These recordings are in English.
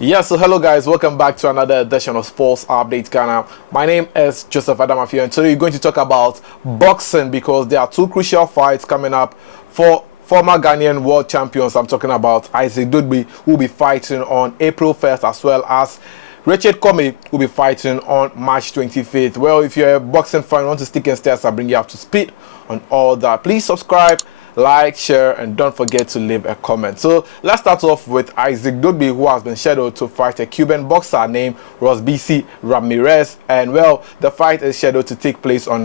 Yes, so hello guys, welcome back to another edition of Sports Update Ghana. My name is Joseph Adamafio, and today we're going to talk about boxing because there are two crucial fights coming up for former Ghanaian world champions. I'm talking about Isaac Dogboe, who will be fighting on April 1st, as well as Richard Commey will be fighting on March 25th. Well, if you're a boxing fan, want to stick and stay as I bring you up to speed on all that, please subscribe, like, share, and don't forget to leave a comment. So let's start off with Isaac Dogboe, who has been scheduled to fight a Cuban boxer named Robeisy Ramirez. And well, the fight is scheduled to take place on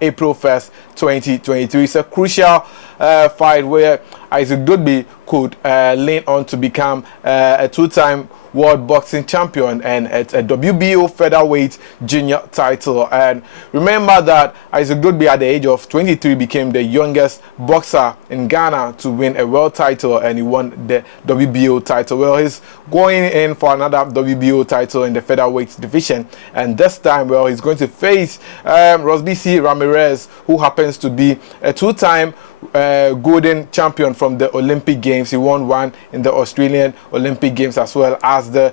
April 1st, 2023. It's a crucial fight where Isaac Dogboe could lean on to become a two-time world boxing champion and at a WBO featherweight junior title. And remember that Isaac Dogboe at the age of 23 became the youngest boxer in Ghana to win a world title, and he won the WBO title. Well, he's going in for another WBO title in the featherweight division, and this time, well, he's going to face Robeisy Ramirez, who happens to be a two-time golden champion from the Olympic Games. He won one in the Australian Olympic Games as well as the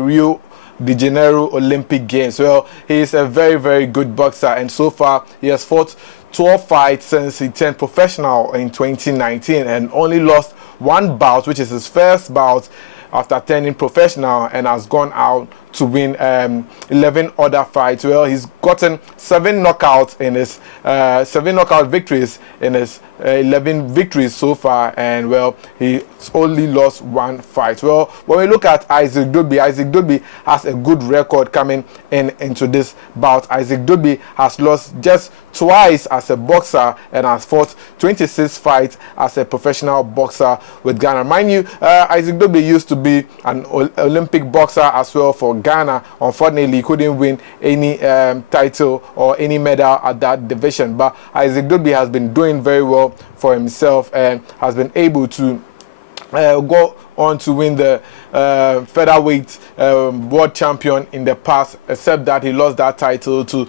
Rio de Janeiro Olympic Games. Well, he is a very, very good boxer, and so far he has fought 12 fights since he turned professional in 2019 and only lost one bout, which is his first bout after turning professional, and has gone out to win 11 other fights. Well, he's gotten 7 knockout victories in his 11 victories so far, and well, he's only lost one fight. Well, when we look at Isaac Dogboe has a good record coming into this bout. Isaac Dogboe has lost just twice as a boxer and has fought 26 fights as a professional boxer with Ghana. Mind you, Isaac Dogboe used to be an Olympic boxer as well for Ghana. Unfortunately, he couldn't win any title or any medal at that division, but Isaac Dogboe has been doing very well for himself and has been able to go on to win the featherweight world champion in the past, except that he lost that title to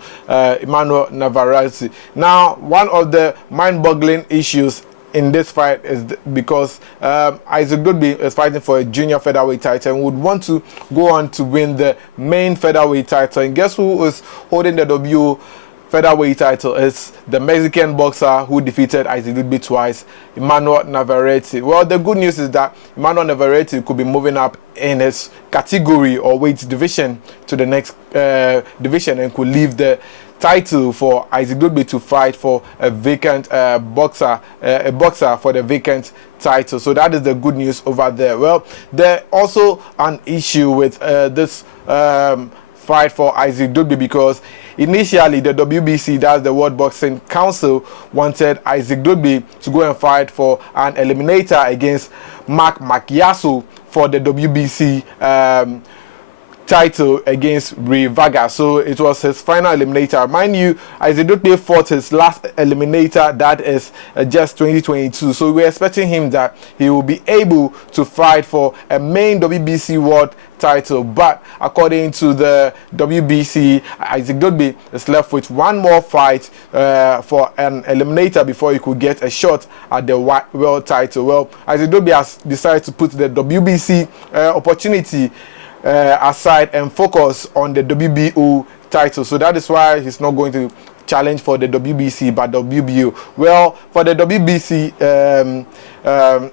Emmanuel Navarrete. Now, one of the mind-boggling issues in this fight is because Isaac Dogboe is fighting for a junior featherweight title and would want to go on to win the main featherweight title. And guess who is holding the WBO featherweight title? Is the Mexican boxer who defeated Isaac Dogboe twice, Emmanuel Navarrete. Well, the good news is that Emmanuel Navarrete could be moving up in his category or weight division to the next division and could leave the title for Isaac Dogboe to fight for a vacant boxer for the vacant title. So that is the good news over there. Well, there also an issue with this fight for Isaac Dogboe because initially the WBC, that's the World Boxing Council, wanted Isaac Dogboe to go and fight for an eliminator against Mark Macchiasso for the WBC title against Ray Vargas. So it was his final eliminator. Mind you, Isaac Dogboe fought his last eliminator, that is just 2022. So we're expecting him that he will be able to fight for a main WBC world title, but according to the WBC, Isaac Dogboe is left with one more fight for an eliminator before he could get a shot at the world title. Well, Isaac Dogboe has decided to put the WBC opportunity aside and focus on the WBO title. So that is why he's not going to challenge for the WBC but WBO. Well, for the WBC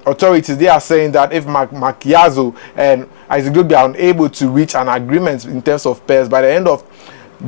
authorities, they are saying that if Macchiasso and Isaac Dogboe are unable to reach an agreement in terms of pairs by the end of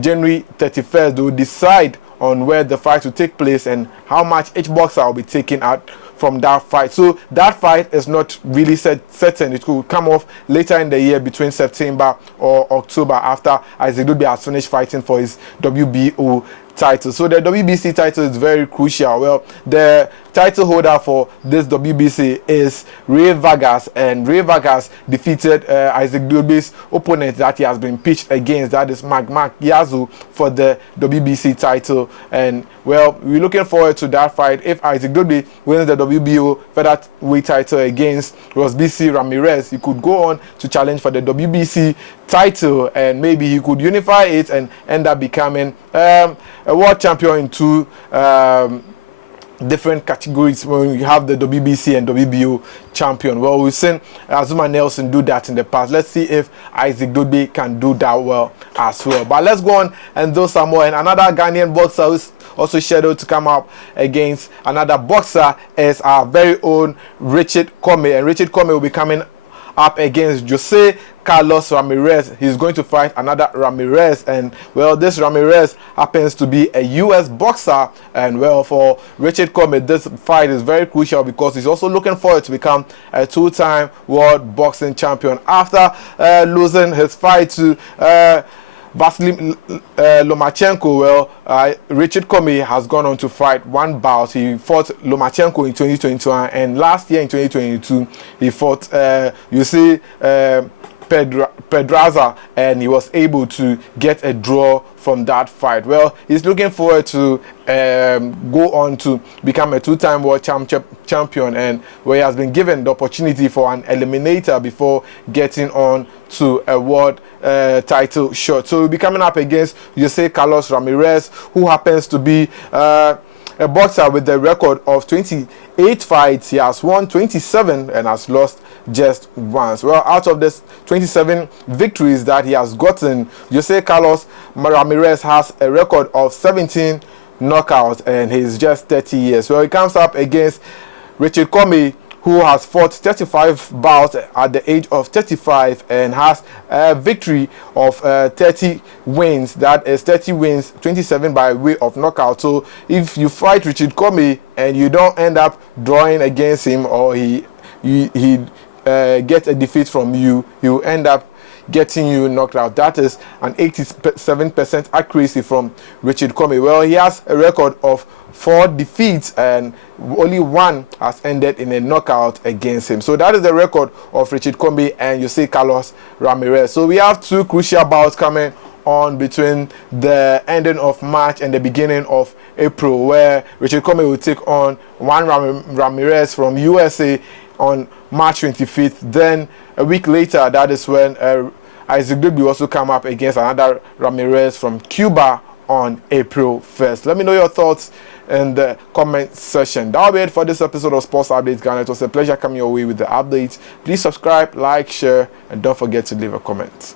January 31st, they will decide on where the fight will take place and how much each boxer will be taken out from that fight. So that fight is not really certain. It could come off later in the year between September or October after Isaac Dogboe has finished fighting for his WBO title. So the WBC title is very crucial. Well, the title holder for this WBC is Ray Vargas, and Ray Vargas defeated Isaac Dogboe's opponent that he has been pitched against, that is Mark Macchiasso, for the WBC title. And well, we're looking forward to that fight. If Isaac Dogboe wins the WBO featherweight title against Robeisy Ramirez, he could go on to challenge for the WBC title, and maybe he could unify it and end up becoming a world champion in two different categories when you have the WBC and WBO champion. Well, we've seen Azuma Nelson do that in the past. Let's see if Isaac Dogboe can do that well as well. But let's go on and do some more. And another Ghanaian boxer who's also scheduled to come up against another boxer is our very own Richard Commey. And Richard Commey will be coming up against Jose Ramirez. He's going to fight another Ramirez, and well, this Ramirez happens to be a US boxer, and well, for Richard Commey, this fight is very crucial because he's also looking forward to become a two-time world boxing champion after losing his fight to Vasily Lomachenko. Well, Richard Commey has gone on to fight one bout. He fought Lomachenko in 2021, and last year in 2022 he fought Pedraza, and he was able to get a draw from that fight. Well, he's looking forward to go on to become a two-time world champion, and where he has been given the opportunity for an eliminator before getting on to a world title shot. So he'll be coming up against Jose Ramirez, who happens to be a boxer with the record of 28 fights. He has won 27 and has lost just once. Well, out of this 27 victories that he has gotten, Jose Ramirez has a record of 17 knockouts, and he's just 30 years. Well, he comes up against Richard Commey, who has fought 35 bouts at the age of 35 and has a victory of 30 wins. That is 30 wins, 27 by way of knockout. So if you fight Richard Commey and you don't end up drawing against him, or he gets a defeat from you, you end up getting you knocked out. That is an 87% accuracy from Richard Commey. Well, he has a record of 4 defeats and only one has ended in a knockout against him. So that is the record of Richard Commey and Jose Ramirez. So we have 2 crucial bouts coming on between the ending of March and the beginning of April, where Richard Commey will take on Juan Ramirez from USA on March 25th. Then a week later, that is when Isaac Dogboe will also come up against another Ramirez from Cuba on April 1st. Let me know your thoughts in the comment section. That will be it for this episode of Sports Updates Ghana. It was a pleasure coming your way with the updates. Please subscribe, like, share, and don't forget to leave a comment.